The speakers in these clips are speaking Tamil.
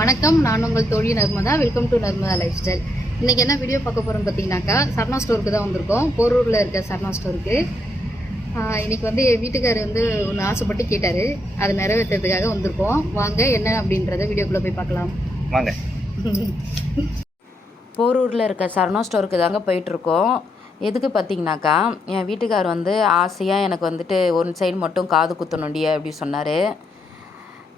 வணக்கம், நான் உங்கள் தோழி Narmada. Welcome to Narmada life style. இன்றைக்கி என்ன வீடியோ பார்க்க போகிறோம் பார்த்தீங்கன்னாக்கா, சரணா ஸ்டோருக்கு தான் வந்திருக்கோம். போரூரில் இருக்க சரணா ஸ்டோருக்கு. இன்றைக்கி வந்து என் வீட்டுக்காரர் வந்து ஒன்று ஆசைப்பட்டு கேட்டார், அதை நிறைவேற்றுறதுக்காக வந்திருக்கோம். வாங்க என்ன அப்படின்றத வீடியோக்குள்ளே போய் பார்க்கலாம் வாங்க. போரூரில் இருக்க சரணா ஸ்டோருக்கு தாங்க போயிட்டுருக்கோம். எதுக்கு பார்த்தீங்கன்னாக்கா, என் வீட்டுக்கார் வந்து ஆசையாக எனக்கு வந்துட்டு ஒன் சைடு மட்டும் காது குத்தணுண்டிய அப்படி சொன்னார்.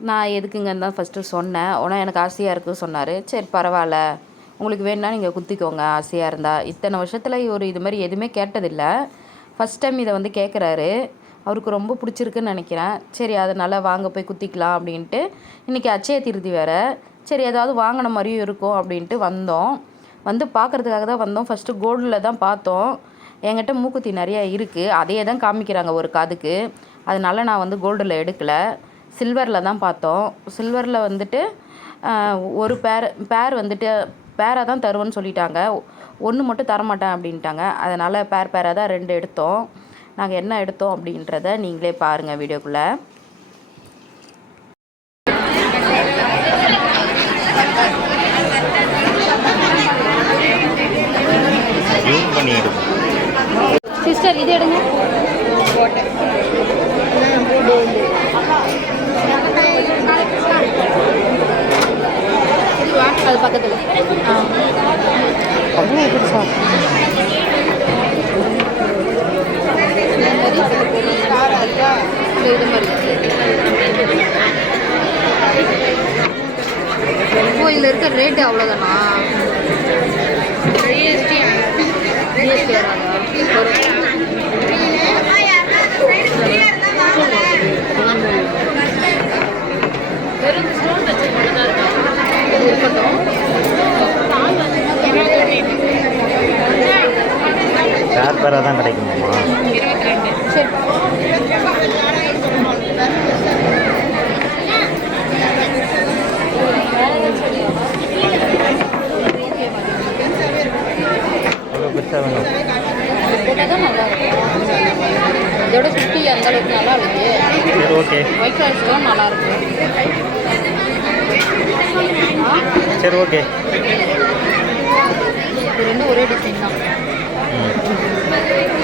நான் எதுக்குங்கன்னு தான் ஃபஸ்ட்டு சொன்னேன். ஆனால் எனக்கு ஆசையாக இருக்குது சொன்னார். சரி பரவாயில்ல, உங்களுக்கு வேணுன்னா நீங்கள் குத்திக்கோங்க ஆசையாக இருந்தால். இத்தனை வருஷத்தில் ஒரு இது மாதிரி எதுவுமே கேட்டதில்லை. ஃபஸ்ட் டைம் இதை வந்து கேட்குறாரு. அவருக்கு ரொம்ப பிடிச்சிருக்குன்னு நினைக்கிறேன். சரி அதனால் வாங்க போய் குத்திக்கலாம் அப்படின்ட்டு. இன்றைக்கி அட்சய திருதி வேறு. சரி ஏதாவது வாங்கின மாதிரியும் இருக்கும் அப்படின்ட்டு வந்தோம். வந்து பார்க்குறதுக்காக தான் வந்தோம். ஃபஸ்ட்டு கோல்டில் தான் பார்த்தோம். என்கிட்ட மூக்குத்தி நிறையா இருக்குது, அதையே தான் காமிக்கிறாங்க ஒரு காதுக்கு. அதனால் நான் வந்து கோல்டில் எடுக்கலை, சில்வரில் தான் பார்த்தோம். சில்வரில் வந்துட்டு ஒரு பேர் வந்துட்டு பேராக தான் தருவேன்னு சொல்லிட்டாங்க. ஒன்று மட்டும் தரமாட்டேன் அப்படின்ட்டாங்க. அதனால் பேராக தான் 2 எடுத்தோம். நாங்கள் என்ன எடுத்தோம் அப்படின்றத நீங்களே பாருங்கள் வீடியோக்குள்ளே. சிஸ்டர் இது எடுங்க. அது பக்கத்தில் அவ்வளோ பெருசா இது மாதிரி. ஓ, இதில் இருக்க ரேட்டு அவ்வளோதானா? ஜிஎஸ்டி இருக்கட்டும். பேராக தான் கிடைக்குமாம்மா? சரி. எவ்வளோ பெருசாக வேணும்? போட்டால் தான் நல்லா இருக்கும். இதோட 50 அந்த அளவுக்கு நல்லா இருக்கு. சரி ஓகே. ஒயிட் கலர்ஸ் தான் நல்லா இருக்கு. சரி ஓகே. இது ரெண்டும் ஒரே டிசைன் தான்.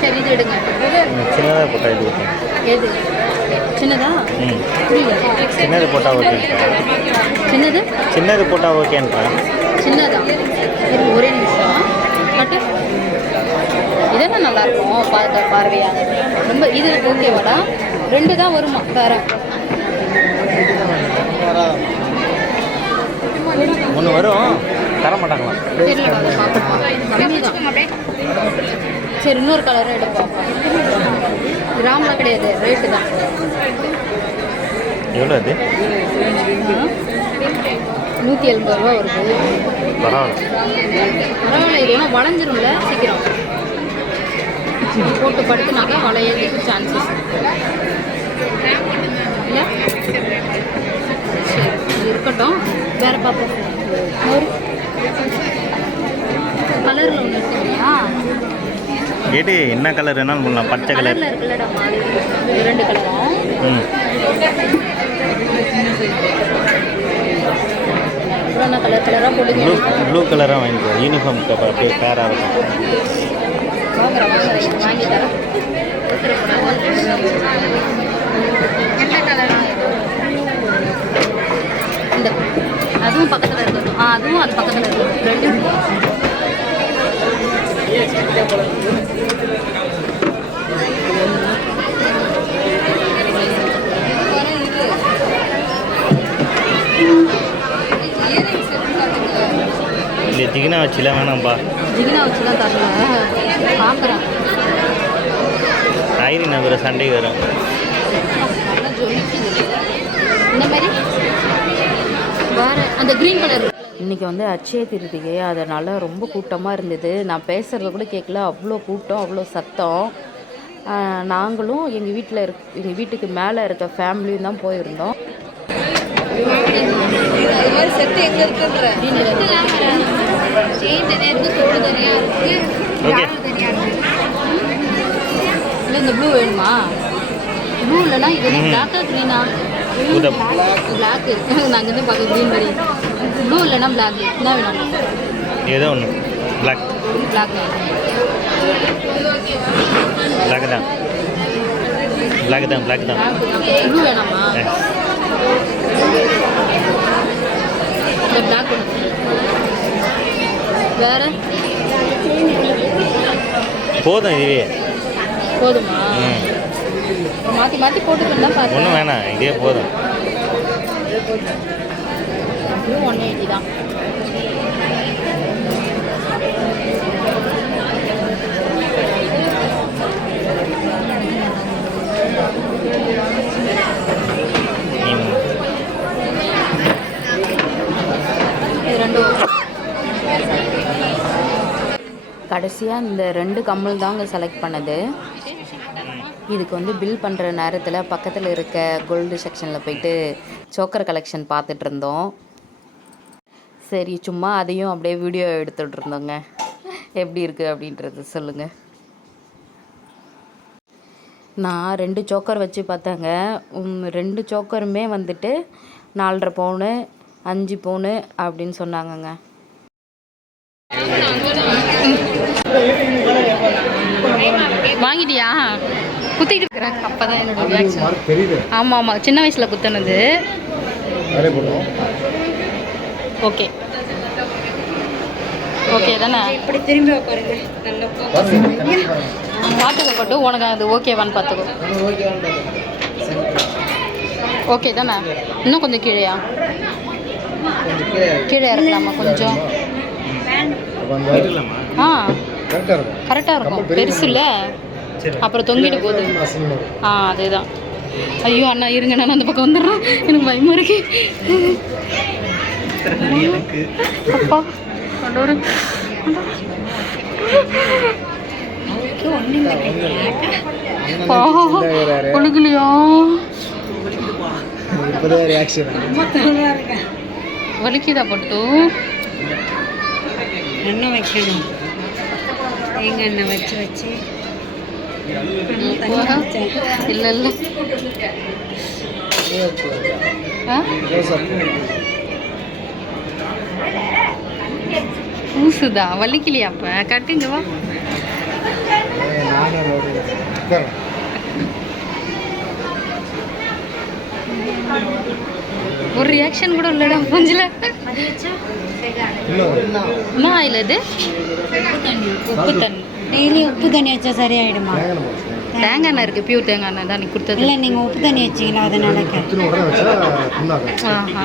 சரி இது எடுங்க. சின்னதாக போட்டால் இது ஓகே. எது சின்னதா? சின்னது போட்டால் ஓகே. சின்னது போட்டால் ஓகேன்றேன். சின்னதா? ஒரே நிமிஷம் பட்டு இதெல்லாம் நல்லாயிருக்கும் பார்வையாக. ரொம்ப இது ஓகேவாடா? 2 தான் வருமா வேற? ஒன்று வரும், தர மாட்டாங்களா? சரி இன்னொரு கலரும் எடுப்போம். கிராமில் கிடையாது, ரேட்டு தான். எவ்வளோ அது? 180 ரூபா வருது. பரவாயில்ல. இது வேணால் வளைஞ்சிரும்ல சீக்கிரம். போட்டு படுத்துனாக்கா வளையறதுக்கு சான்சஸ் இல்லை. சரி இது இருக்கட்டும். வேறு பார்ப்போம். ஒரு கலரில் ஒன்று இருக்குங்களா? கேட்டு என்ன கலர் வேணாலும் பண்ணலாம். பச்சை கலர் இருக்குல்லடா, 2 கலரும். அப்புறம் என்ன கலராக போடுங்க? ப்ளூ கலராக வாங்கிக்கோ. யூனிஃபார்ம் அப்படியே பேராக இருக்கும். வாங்குறேன் வாங்கி தரேன். என்ன கலராக? இந்த அதுவும் பக்கத்தில் இருக்கட்டும். அதுவும் அது பக்கத்தில் இருக்கட்டும். 2 இல்லை ஜிகினா வச்சுல வேணாம்ப்பா. ஜிகினா வச்சுலாம் தரல, பார்க்குறேன். ஐரி நகர சண்டை வரும். இந்த மாதிரி வேறு அந்த க்ரீன் கலர். இன்றைக்கி வந்து அட்சய திருதிகை, அதனால் ரொம்ப கூட்டமாக இருந்தது. நான் பேசுகிறத கூட கேட்கல, அவ்வளோ கூட்டம், அவ்வளோ சத்தம். நாங்களும் எங்கள் வீட்டுக்கு மேலே இருக்க ஃபேமிலியும் தான் போயிருந்தோம். அது மாதிரி செட்டு எங்கே இருக்குன்ற செயின் தனியாக இருக்குது, தோடு தனியாக இருக்குது, தனியாக இருக்குது. இல்லை இந்த ப்ளூ வேணுமா? ப்ளூ இல்லைனா இது பிளாக்கா க்ரீனா? ஊதா பிளாக் இருக்கு நாங்கள் என்ன பார்க்க க்ரீன் மாதிரி ப்ளூ இல்லைன்னா பிளாக் என்ன வேணும் ஏதோ ஒன்று பிளாக் பிளாக் பிளாக் தான் பிளாக் தான் பிளாக் தான் ப்ளூ வேணாமா இந்த பிளாக் ஒன்று வேறு போதும் இதுவே போதுமா மாற்றி மாற்றி போட்டுக்கிட்டு தான் பார்த்தேன் ஒன்றும் வேணாம் இதே போதும் இதுவும் 180 தான் இது ரெண்டும் கடைசியாக இந்த 2 கம்மல் தாங்க செலக்ட் பண்ணது. இதுக்கு வந்து பில் பண்ணுற நேரத்தில் பக்கத்தில் இருக்க கோல்டு செக்ஷனில் போயிட்டு சோக்கர் கலெக்ஷன் பார்த்துட்டு இருந்தோம். சரி சும்மா அதையும் அப்படியே வீடியோ எடுத்துகிட்டு இருந்தோங்க. எப்படி இருக்குது அப்படின்றது சொல்லுங்கள். நான் 2 சோக்கர் வச்சு பார்த்தேங்க. 2 சோக்கருமே வந்துட்டு 4.5 பவுனு 5 பவுனு அப்படின்னு சொன்னாங்கங்க. வாங்கிட்டியா குத்திட்டு இருக்கிறேன் அப்போ தான் என்னோட ரியாக்ஷன். ஆமாம் ஆமாம் சின்ன வயசில் குத்தினது. ஓகே ஓகே தானே இப்படி திரும்பி உட்காருங்க நல்லா பார்த்துக்கப்பட்டு உனக்கு அது ஓகேவான்னு பார்த்துக்கோ. ஓகே தானே இன்னும் கொஞ்சம் கீழேயா கீழே இறக்கலாமா கொஞ்சம்? ஆ கரெக்டாக இருக்கும் பெருசு இல்லை அப்புறம் தொங்கிட்டு போகுது. ஆ அதேதான். ஐயோ அண்ணா இருங்க நான் அந்த பக்கம் வந்துடுறேன் எனக்கு பயமாக இருக்கு. அப்பா கொண்டோரு ஒழுகலையா வலிக்குதா பட்டு எண்ணெய் வைக்கணும். தேங்காய் எண்ணெய் வச்சு வச்சு இல்லை இல்லை பூசுதா வலிக்கலையா அப்போ கட்டுங்க வா. ஒரு ரியாக்ஷன் கூட இல்லைடா மூஞ்சில. என்ன ஆயில் இது? உப்பு தண்ணி. டெய்லி உப்பு தண்ணி வச்சா சரியாயிடுமா? தேங்காய் எண்ணெய் இருக்குது பியூர் தேங்காய் எண்ணெய் தான் நீ கொடுத்தது. இல்லை நீங்கள் உப்பு தண்ணி வச்சிங்களா அதனால ஆஹா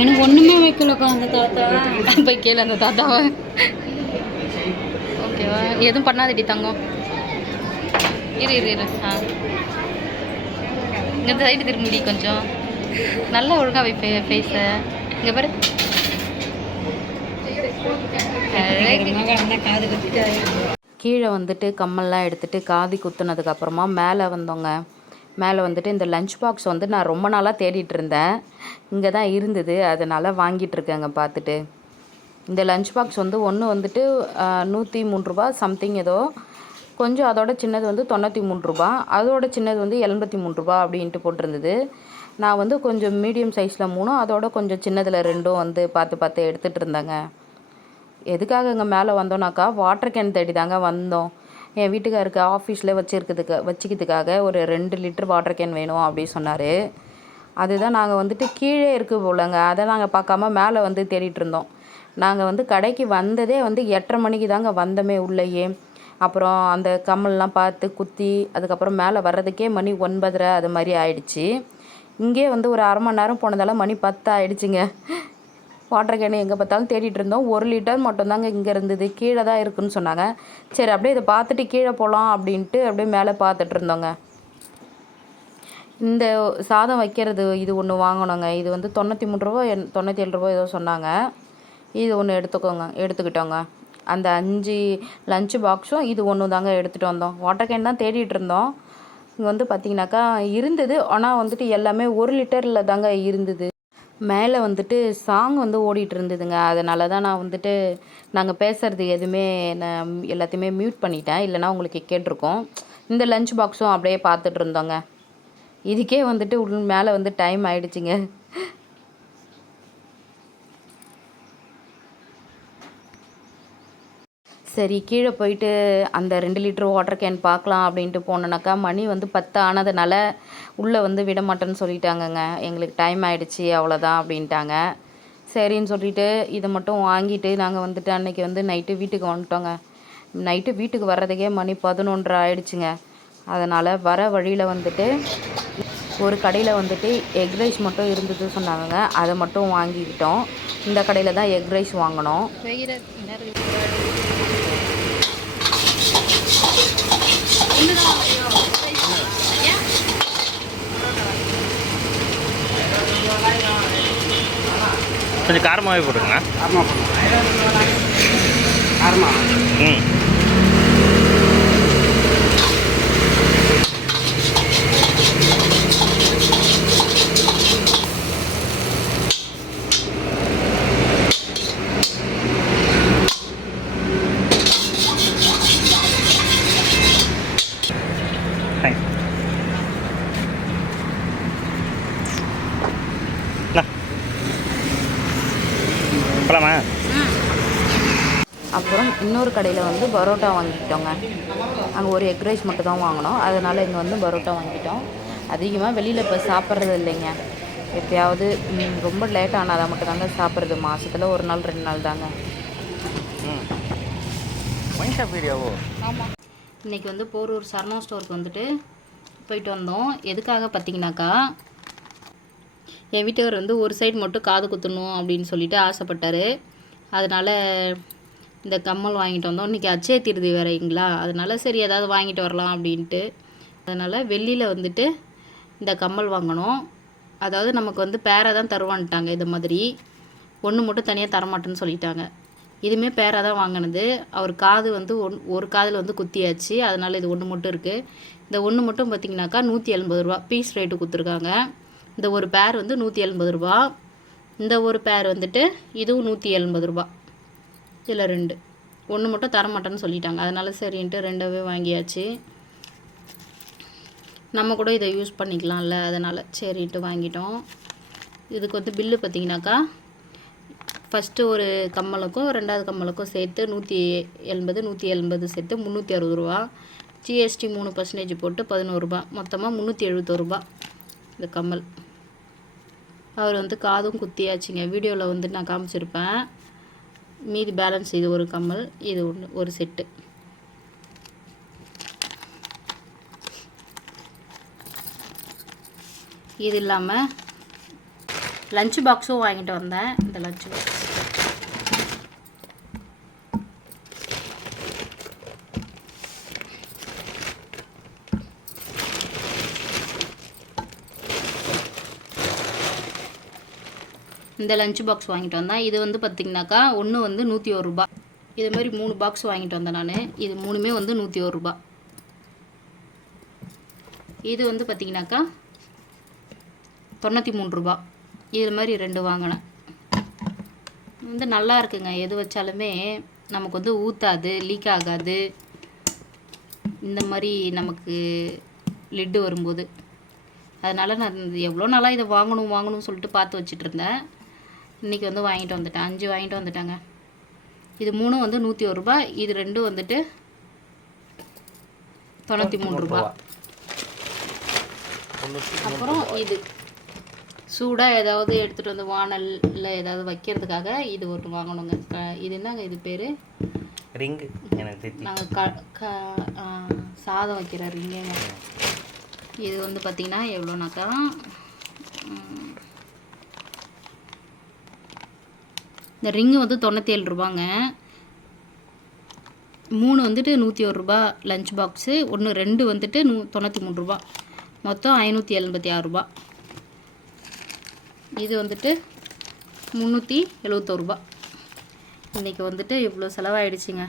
எனக்கு ஒன்றுமே வைக்கலக்கா அந்த தாத்தா. போய் கேளு அந்த தாத்தாவை. ஓகேவா எதுவும் பண்ணாதடி தங்கம். இரு இரு இரு. ஆ இங்கே சைடு திரும்பி கொஞ்சம் நல்லா ஒழுங்காக வை ஃபேஸை. இங்கே பாரு காது குத்திட்டு கீழே வந்துட்டு கம்மல்லாம் எடுத்துகிட்டு காது குத்துனதுக்கப்புறமா மேலே வந்தோங்க. மேலே வந்துட்டு இந்த லஞ்ச் பாக்ஸ் வந்து நான் ரொம்ப நாளாக தேடிட்டு இருந்தேன். இங்கே தான் இருந்தது அதனால் வாங்கிட்டுருக்கேங்க பார்த்துட்டு. இந்த லஞ்ச் பாக்ஸ் வந்து ஒன்று வந்துட்டு 103 ரூபா சம்திங் ஏதோ, கொஞ்சம் அதோட சின்னது வந்து 93 ரூபா, அதோட சின்னது வந்து 73 ரூபா அப்படின்ட்டு போட்டிருந்தது. நான் வந்து கொஞ்சம் மீடியம் சைஸில் 3 அதோட கொஞ்சம் சின்னதில் 2 வந்து பார்த்து எடுத்துகிட்டு இருந்தேங்க. எதுக்காக இங்கே மேலே வந்தோன்னாக்கா வாட்டர் கேன் தேடி தாங்க வந்தோம். என் வீட்டுக்காருக்கு ஆஃபீஸில் வச்சுக்கிறதுக்காக ஒரு 2 லிட்டர் வாட்டர் கேன் வேணும் அப்படி சொன்னார். அதுதான் நாங்கள் வந்துட்டு கீழே இருக்குது போலங்க, அதை நாங்கள் பார்க்காம மேலே வந்து தேடிட்டு இருந்தோம். நாங்கள் வந்து கடைக்கு வந்ததே வந்து 8:30 மணிக்கு தாங்க வந்தோமே உள்ளேயே. அப்புறம் அந்த கம்மல்லாம் பார்த்து குத்தி அதுக்கப்புறம் மேலே வர்றதுக்கே மணி 9:30 அது மாதிரி ஆயிடுச்சு. இங்கே வந்து ஒரு அரை மணி நேரம் போனதால மணி 10 ஆயிடுச்சுங்க. வாட்டர் கேனு எங்கே பார்த்தாலும் தேடிட்டு இருந்தோம். 1 லிட்டர் மட்டும்தாங்க இங்கே இருந்தது, கீழே தான் இருக்குதுன்னு சொன்னாங்க. சரி அப்படியே இதை பார்த்துட்டு கீழே போகலாம் அப்படின்ட்டு அப்படியே மேலே பார்த்துட்டு இருந்தோங்க. இந்த சாதம் வைக்கிறது இது ஒன்று வாங்கினோங்க. இது வந்து 93 ரூபா 97 ரூபா ஏதோ சொன்னாங்க. இது ஒன்று எடுத்துக்கிட்டோங்க. அந்த 5 லஞ்சு பாக்ஸும் இது ஒன்று தாங்க எடுத்துகிட்டு வந்தோம். வாட்டர் கேன் தான் தேடிட்டு இருந்தோம். இங்கே வந்து பார்த்திங்கனாக்கா இருந்தது, ஆனால் வந்துட்டு எல்லாமே 1 லிட்டரில் தாங்க இருந்தது. மேலே வந்துட்டு சாங் வந்து ஓடிட்டு இருந்ததுங்க. அதனால தான் நான் வந்துட்டு நாங்கள் பேசுகிறது எதுவுமே நான் எல்லாத்தையுமே மியூட் பண்ணிட்டேன், இல்லைனா உங்களுக்கு கேட்டிருக்கோம். இந்த லஞ்ச் பாக்ஸும் அப்படியே பார்த்துட்டு இருந்தோங்க. இதுக்கே வந்துட்டு மேலே வந்து டைம் ஆயிடுச்சுங்க. சரி கீழே போயிட்டு அந்த 2 லிட்டர் வாட்டர் கேன் பார்க்கலாம் அப்படின்ட்டு போனோன்னாக்கா மணி வந்து 10 ஆனதுனால உள்ளே வந்து விட மாட்டேன்னு சொல்லிட்டாங்கங்க. எங்களுக்கு டைம் ஆகிடுச்சி அவ்வளோதான் அப்படின்ட்டாங்க. சரின்னு சொல்லிட்டு இதை மட்டும் வாங்கிட்டு நாங்கள் வந்துட்டு அன்றைக்கி வந்து நைட்டு வீட்டுக்கு வந்துட்டோங்க. நைட்டு வீட்டுக்கு வர்றதுக்கே மணி 11:30 ஆயிடுச்சுங்க. அதனால் வர வழியில் வந்துட்டு ஒரு கடையில் வந்துட்டு எக் ரைஸ் மட்டும் இருந்தது சொன்னாங்கங்க. அதை மட்டும் வாங்கிக்கிட்டோம். இந்த கடையில் தான் எக் ரைஸ் வாங்கினோம். கொஞ்சம் காரமாகவே போட்டுருங்க. ம் போலாமா? அப்புறம் இன்னொரு கடையில் வந்து பரோட்டா வாங்கிக்கிட்டோங்க. அங்கே ஒரு எக் ரைஸ் மட்டும் தான் வாங்கினோம். அதனால் இங்கே வந்து பரோட்டா வாங்கிட்டோம். அதிகமாக வெளியில் இப்போ சாப்பிட்றது இல்லைங்க. எப்போயாவது ரொம்ப லேட் ஆனால் மட்டும் தாங்க சாப்பிட்றது. மாதத்தில் 1 நாள் 2 நாள் தாங்க. ஆமாம். இன்றைக்கி வந்து போரூர் சரணா ஸ்டோருக்கு வந்துட்டு போயிட்டு வந்தோம். எதுக்காக பார்த்தீங்கன்னாக்கா, என் வீட்டுக்கார் வந்து ஒரு சைடு மட்டும் காது குத்தணும் அப்படின்னு சொல்லிட்டு ஆசைப்பட்டார். அதனால் இந்த கம்மல் வாங்கிட்டு வந்தோம். இன்றைக்கி அட்சய திருதி வேறீங்களா, அதனால் சரி ஏதாவது வாங்கிட்டு வரலாம் அப்படின்ட்டு. அதனால் வெள்ளியில் வந்துட்டு இந்த கம்மல் வாங்கினோம். அதாவது நமக்கு வந்து பேராக தான் தருவான்ட்டாங்க. இது மாதிரி ஒன்று மட்டும் தனியாக தரமாட்டேன்னு சொல்லிட்டாங்க. இதுவுமே பேராக தான் வாங்கினது. அவர் காது வந்து ஒரு காதில் வந்து குத்தியாச்சு. அதனால் இது ஒன்று மட்டும் இருக்குது. இந்த ஒன்று மட்டும் பார்த்திங்கனாக்கா 180 ரூபா பீஸ் ரேட்டு கொடுத்துருக்காங்க. இந்த ஒரு பேர் வந்து 180 ரூபா. இந்த ஒரு பேர் வந்துட்டு இதுவும் 180 ரூபா. இதில் 2 ஒன்று மட்டும் தரமாட்டேன்னு சொல்லிட்டாங்க. அதனால் சரின்ட்டு 2வே வாங்கியாச்சு. நம்ம கூட இதை யூஸ் பண்ணிக்கலாம்ல, அதனால் சரின்ட்டு வாங்கிட்டோம். இதுக்கு வந்து பில்லு பார்த்திங்கனாக்கா, ஃபஸ்ட்டு ஒரு கம்மலுக்கும் 2வது கம்மலுக்கும் சேர்த்து 180 சேர்த்து 360 ரூபா. ஜிஎஸ்டி 3% போட்டு 11 ரூபா. மொத்தமாக 371 ரூபா இந்த கம்மல். அவர் வந்து காதும் குத்தியாச்சுங்க. வீடியோவில் வந்து நான் காமிச்சிருப்பேன். மீதி பேலன்ஸ் இது ஒரு கம்மல், இது ஒன்று ஒரு செட்டு. இது இல்லாமல் லஞ்ச் பாக்ஸும் வாங்கிட்டு வந்தேன். இந்த லஞ்ச் பாக்ஸ் இந்த லஞ்ச் பாக்ஸ் வாங்கிட்டு வந்தேன். இது வந்து பார்த்திங்கனாக்கா ஒன்று வந்து 101 ரூபா. இது மாதிரி 3 பாக்ஸ் வாங்கிட்டு வந்தேன் நான். இது 3மே வந்து 101 ரூபா. இது வந்து பார்த்திங்கனாக்கா 93 ரூபா. இது மாதிரி 2 வாங்கினேன். வந்து நல்லா இருக்குங்க. எது வச்சாலுமே நமக்கு வந்து ஊற்றாது, லீக் ஆகாது. இந்த மாதிரி நமக்கு லிட்டு வரும்போது. அதனால் நான் எவ்வளோ நாளாக இதை வாங்கணும்னு சொல்லிட்டு பார்த்து வச்சுட்டு இருந்தேன். இன்றைக்கி வந்து வாங்கிட்டு வந்துட்டேன். 5 வாங்கிட்டு வந்துட்டாங்க. இது 3 வந்து 101 ரூபா. இது 2 வந்துட்டு 93 ரூபா. அப்புறம் இது சூடாக ஏதாவது எடுத்துகிட்டு வந்து வானலில் ஏதாவது வைக்கிறதுக்காக இது ஒன்று வாங்கணுங்க. இது என்னங்க இது பேர்? ரிங்கு. எனக்கு நாங்கள் சாதம் வைக்கிற ரிங்குங்க. இது வந்து பார்த்திங்கன்னா எவ்வளோனாக்கா, இந்த ரிங்கு வந்து 97 ரூபாங்க. 3 வந்துட்டு 101 ரூபா லஞ்ச் பாக்ஸு. 2 வந்துட்டு 93 ரூபா. மொத்தம் 576 ரூபா. இது வந்துட்டு 371 ரூபா. இன்றைக்கி வந்துட்டு இவ்வளோ செலவாயிடுச்சுங்க.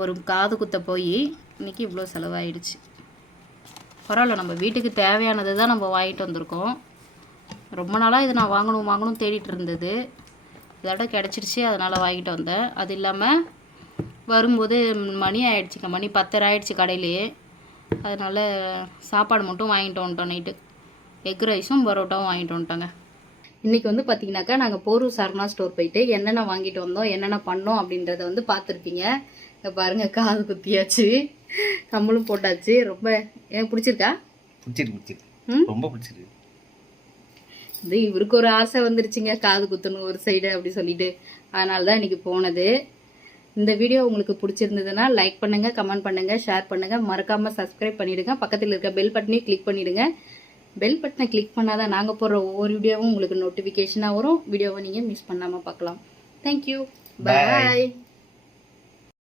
ஒரு காது குத்த போய் இன்றைக்கி இவ்வளோ செலவாயிடுச்சு. பரவாயில்ல, நம்ம வீட்டுக்கு தேவையானது தான் நம்ம வாங்கிட்டு வந்திருக்கோம். ரொம்ப நாளாக இது நான் வாங்கணும் தேடிட்டு இருந்தது. இதோட கிடச்சிருச்சு, அதனால் வாங்கிட்டு வந்தேன். அது இல்லாமல் வரும்போது மணி ஆகிடுச்சிங்க. மணி 10 ஆகிடுச்சி கடையிலேயே. அதனால் சாப்பாடு மட்டும் வாங்கிட்டு வந்துட்டோம் நைட்டு. எக் ரைஸும் பரோட்டாவும் வாங்கிட்டு வந்துட்டோங்க. இன்றைக்கி வந்து பார்த்திங்கனாக்கா நாங்கள் போரூர் சரவணா ஸ்டோர் போயிட்டு என்னென்ன வாங்கிட்டு வந்தோம் என்னென்ன பண்ணோம் அப்படின்றத வந்து பார்த்துருப்பீங்க. இங்கே பாருங்கள், காது குத்தியாச்சு, கம்மலும் போட்டாச்சு. ரொம்ப எனக்கு பிடிச்சிருக்கா? பிடிச்சிருக்கு ரொம்ப பிடிச்சிருக்கு. இது இவருக்கு ஒரு ஆசை வந்துருச்சுங்க, காது குத்தணும் ஒரு சைடு அப்படி சொல்லிட்டு. அதனால தான் இன்றைக்கி போனது. இந்த வீடியோ உங்களுக்கு பிடிச்சிருந்ததுன்னா லைக் பண்ணுங்கள், கமெண்ட் பண்ணுங்கள், ஷேர் பண்ணுங்கள், மறக்காமல் சப்ஸ்கிரைப் பண்ணிவிடுங்க. பக்கத்தில் இருக்க பெல் பட்டனையும் கிளிக் பண்ணிவிடுங்க. பெல் பட்டனை கிளிக் பண்ணால் தான் நாங்கள் போடுற ஒவ்வொரு வீடியோவும் உங்களுக்கு நோட்டிஃபிகேஷனாக வரும். வீடியோவை நீங்கள் மிஸ் பண்ணாமல் பார்க்கலாம். தேங்க்யூ, பாய்.